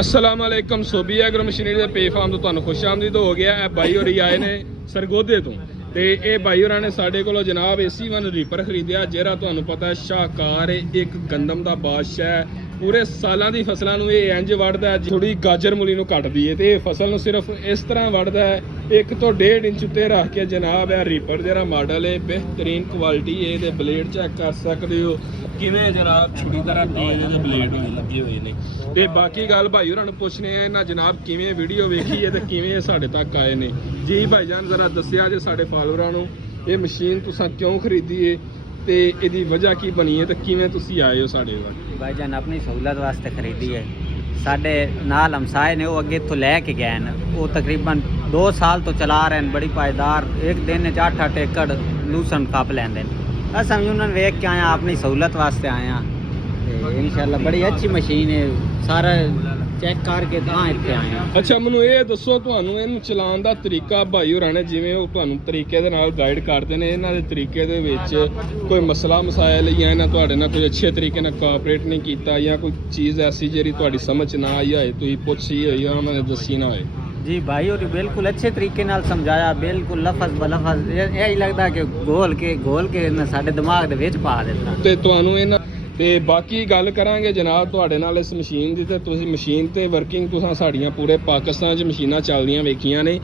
अस्सलाम वालेकुम Sobi agro machinery ਦੇ ਪੇ ਫਾਰਮ ਤੋਂ ਤੁਹਾਨੂੰ ਖੁਸ਼ ਆਮਦੀਦ ਹੋ ਗਿਆ। ਇਹ ਬਾਈ ਹੋਰੀ ਆਏ ਨੇ ਸਰਗੋਧੇ ਤੋਂ ਤੇ ਇਹ ਬਾਈ ਹੋਰਾਂ ਨੇ ਸਾਡੇ ਕੋਲੋਂ ਜਨਾਬ AC1 ਰੀਪਰ ਖਰੀਦਿਆ ਜਿਹੜਾ ਤੁਹਾਨੂੰ ਪਤਾ ਹੈ ਸ਼ਾਹਕਾਰ ਇੱਕ ਗੰਦਮ ਦਾ ਬਾਦਸ਼ਾਹ ਪੂਰੇ ਸਾਲਾਂ ਦੀ ਫਸਲਾਂ ਨੂੰ ਇਹ ਇੰਜ ਵੜਦਾ ਥੋੜੀ ਗਾਜਰ ਮੂਲੀ ਨੂੰ ਕੱਟਦੀ ਹੈ ਤੇ ਇਹ ਫਸਲ ਨੂੰ ਸਿਰਫ ਇਸ ਤਰ੍ਹਾਂ ਵੜਦਾ ਹੈ 1 ਤੋਂ 1.5 ਇੰਚ ਉੱਤੇ ਰੱਖ ਕੇ। ਜਨਾਬ ਇਹ ਰੀਪਰ ਜਿਹੜਾ ਮਾਡਲ ਹੈ ਬਿਹਤਰੀਨ ਕੁਆਲਿਟੀ ਹੈ। ਇਹਦੇ ਬਲੇਡ ਚੈੱਕ ਕਰ ਸਕਦੇ ਹੋ ਕਿਵੇਂ ਜਨਾਬ ਛੁਰੀ ਤਰ੍ਹਾਂ ਦੇ ਇਹਦੇ ਬਲੇਡ ਲੱਗੇ ਹੋਏ ਨੇ। ਤੇ ਬਾਕੀ ਗੱਲ ਭਾਈ ਹੋਰਾਂ ਨੂੰ ਪੁੱਛਨੇ ਆ ਇਹਨਾਂ ਜਨਾਬ ਕਿਵੇਂ ਵੀਡੀਓ ਵੇਖੀ ਹੈ ਤੇ ਕਿਵੇਂ ਸਾਡੇ ਤੱਕ ਆਏ ਨੇ। ਜੀ ਭਾਈ ਜਾਨ ਜ਼ਰਾ ਦੱਸਿਆ ਜੇ ਸਾਡੇ ਫਾਲੋਅਰਾਂ ਨੂੰ ਇਹ ਮਸ਼ੀਨ ਤੁਸੀਂ ਕਿਉਂ ਖਰੀਦੀ ਹੈ ਤੇ ਇਹਦੀ ਵਜ੍ਹਾ ਕੀ ਬਣੀ ਹੈ ਤੇ ਕਿਵੇਂ ਤੁਸੀਂ ਆਏ ਹੋ ਸਾਡੇ ਵੱਲ। भाई जान अपनी सहूलत वास्ते खरीदी है। साढ़े नाल हमसाए ने वो अगे तो लैके गए हैं, वो तकरीबन 2 साल तो चला रहे हैं, बड़ी पायदार। एक दिन 8-8 एकड़ लूसन कप लेंदे बस हम उन्होंने वेख के आए अपनी सहूलत वास्ते आए हैं। इंशाल्लाह बड़ी अच्छी मशीन है, सारा चेक करके ਤਾਂ ਇੱਥੇ ਆਏ ਆ। ਅੱਛਾ ਮੈਨੂੰ ਇਹ ਦੱਸੋ ਤੁਹਾਨੂੰ ਇਹਨੂੰ ਚਲਾਉਣ ਦਾ ਤਰੀਕਾ ਭਾਈ ਹੋਰਾਂ ਨੇ ਜਿਵੇਂ ਉਹ ਤੁਹਾਨੂੰ ਤਰੀਕੇ ਦੇ ਨਾਲ ਗਾਈਡ ਕਰਦੇ ਨੇ ਇਹਨਾਂ ਦੇ ਤਰੀਕੇ ਦੇ ਵਿੱਚ ਕੋਈ ਮਸਲਾ ਮਸਾਇਲ ਜਾਂ ਇਹਨਾਂ ਤੁਹਾਡੇ ਨਾਲ ਕੋਈ ਅੱਛੇ ਤਰੀਕੇ ਨਾਲ ਕੋਆਪਰੇਟ ਨਹੀਂ ਕੀਤਾ ਜਾਂ ਕੋਈ ਚੀਜ਼ ਐਸੀ ਜਿਹੜੀ ਤੁਹਾਡੀ ਸਮਝ ਨਾ ਆਈ ਹੋਏ ਤੁਸੀਂ ਪੁੱਛੀ ਹੋਈ ਜਾਂ ਉਹਨਾਂ ਨੇ ਦੱਸੀ ਨਾ ਹੋਏ। जी भाई और बिल्कुल अच्छे तरीके नाल समझाया, बिल्कुल लफज ब लफज यही लगता कि घोल के साडे दिमाग दे विच पा देता। ਤੇ ਤੁਹਾਨੂੰ ਇਹਨਾਂ ਤੇ ਬਾਕੀ ਗੱਲ ਕਰਾਂਗੇ ਜਨਾਬ ਤੁਹਾਡੇ ਨਾਲ ਇਸ ਮਸ਼ੀਨ ਦੀ। ਤੇ ਤੁਸੀਂ ਮਸ਼ੀਨ ਤੇ ਵਰਕਿੰਗ ਤੁਸੀਂ ਸਾਡੀਆਂ ਪੂਰੇ ਪਾਕਿਸਤਾਨ 'ਚ ਮਸ਼ੀਨਾਂ ਚੱਲਦੀਆਂ ਵੇਖੀਆਂ ਨੇ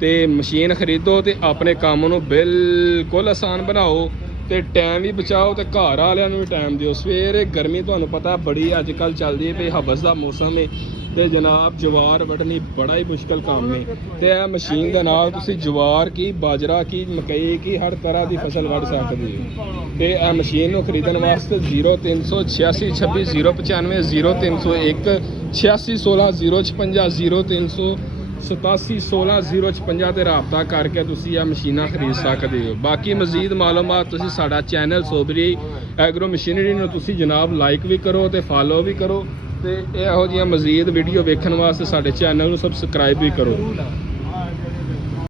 ਤੇ ਮਸ਼ੀਨ ਖਰੀਦੋ ਤੇ ਆਪਣੇ ਕੰਮ ਨੂੰ ਬਿਲਕੁਲ ਆਸਾਨ ਬਣਾਓ ਤੇ ਟਾਈਮ ਵੀ ਬਚਾਓ ਤੇ ਘਰ ਵਾਲਿਆਂ ਨੂੰ ਵੀ ਟਾਈਮ ਦਿਓ। ਸਵੇਰੇ ਗਰਮੀ ਤੁਹਾਨੂੰ ਪਤਾ ਬੜੀ ਅੱਜ ਕੱਲ੍ਹ ਚੱਲਦੀ ਹੈ ਵੀ ਹਵਸ ਦਾ ਮੌਸਮ ਹੈ ਤੇ ਜਨਾਬ ਜਵਾਰ ਵੱਢਣੀ ਬੜਾ ਹੀ ਮੁਸ਼ਕਲ ਕੰਮ ਹੈ ਤੇ ਇਹ ਮਸ਼ੀਨ ਦੇ ਨਾਲ ਤੁਸੀਂ ਜਵਾਰ ਕੀ ਬਾਜਰਾ ਕੀ ਮਕਈ ਕੀ ਹਰ ਤਰ੍ਹਾਂ ਦੀ ਫਸਲ ਵੱਢ ਸਕਦੇ ਹੋ। ਤੇ ਇਹ ਮਸ਼ੀਨ ਨੂੰ ਖਰੀਦਣ ਵਾਸਤੇ 0386 26 095 0301 86 16 056 0387 16 056 ਤੇ ਰਾਬਤਾ ਕਰਕੇ ਤੁਸੀਂ ਇਹ ਮਸ਼ੀਨਾਂ ਖਰੀਦ ਸਕਦੇ ਹੋ। ਬਾਕੀ ਮਜ਼ੀਦ ਮਾਲੂਮਾਤ ਤੁਸੀਂ ਸਾਡਾ ਚੈਨਲ ਸੋਬਰੀ ਐਗਰੋ ਮਸ਼ੀਨਰੀ ਨੂੰ ਤੁਸੀਂ ਜਨਾਬ ਲਾਈਕ ਵੀ ਕਰੋ ਤੇ ਫਾਲੋ ਵੀ ਕਰੋ ਤੇ ਇਹੋ ਜਿਹੀਆਂ ਮਜ਼ੀਦ ਵੀਡੀਓ ਵੇਖਣ ਵਾਸਤੇ ਸਾਡੇ ਚੈਨਲ ਨੂੰ ਸਬਸਕ੍ਰਾਈਬ ਵੀ ਕਰੋ।